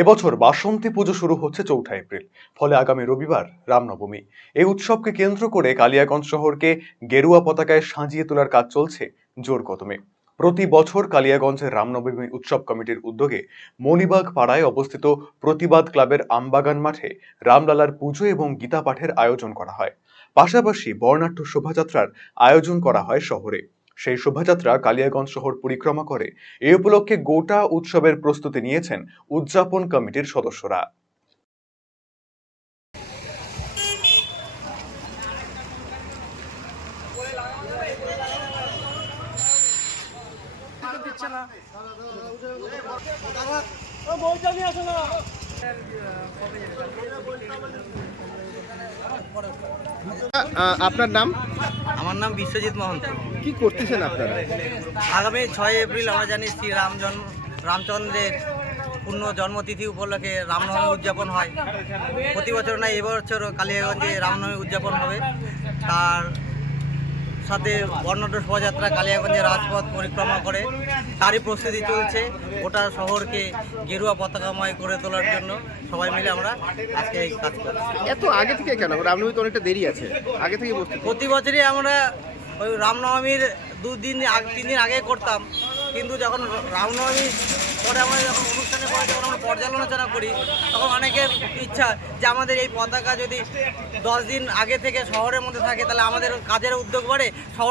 এবছর বাসন্তী পুজো শুরু হচ্ছে ৪ঠা এপ্রিল। ফলে আগামী রবিবার রামনবমী। এই উৎসবকে কেন্দ্র করে কালিয়াগঞ্জ শহরকে গেরুয়া পতাকায় সাজিয়ে তোলার কাজ চলছে জোর কদমে। প্রতি বছর কালিয়াগঞ্জের রামনবমী উৎসব কমিটির উদ্যোগে মণিবাগ পাড়ায় অবস্থিত প্রতিবাদ ক্লাবের আমবাগান মাঠে রামলালার পুজো এবং গীতা পাঠের আয়োজন করা হয়। পাশাপাশি বর্ণাঢ্য শোভাযাত্রার আয়োজন করা হয় শহরে। সেই শোভাযাত্রা কালিয়াগঞ্জ শহর পরিক্রমা করে। এই উপলক্ষে গোটা উৎসবের প্রস্তুতি নিয়েছেন উদযাপন কমিটির সদস্যরা। আপনার নাম? আমার নাম বিশ্বজিৎ মহন্ত। কি করতেছেন আপনারা? আগামী 6 এপ্রিল আমরা জানি শ্রী রামচন্দ্রের পূর্ণ জন্মতিথি উপলক্ষে রামনবমী উদযাপন হয়। প্রতি বছর না, এবছর কালিয়াগঞ্জে রামনবমী উদযাপন হবে। তার সাথে বর্ণাঢ্য শোভাযাত্রা কালিয়াগঞ্জের রাজপথ পরিক্রমা করে তারই প্রস্তুতি চলছে। গোটা শহরকে গেরুয়া পতাকাময় করে তোলার জন্য সবাই মিলে আমরা আজকে এই কাজ করছি। এত আগে থেকে কেন? রামনবমী তো অনেকটা দেরি আছে, আগে থেকে প্রস্তুতি। প্রতি বছরই আমরা ওই রামনবমীর 3 দিন আগে করতাম, কিন্তু যখন রামনবমী পরে আমরা যখন অনুষ্ঠানে পরে যখন আমরা পর্যালোচনা করি, তখন অনেকের ইচ্ছা যে আমাদের এই পতাকা যদি 10 দিন আগে থেকে শহরের মধ্যে থাকে, তাহলে আমাদের কাজের উদ্যোগ বাড়ে। শহর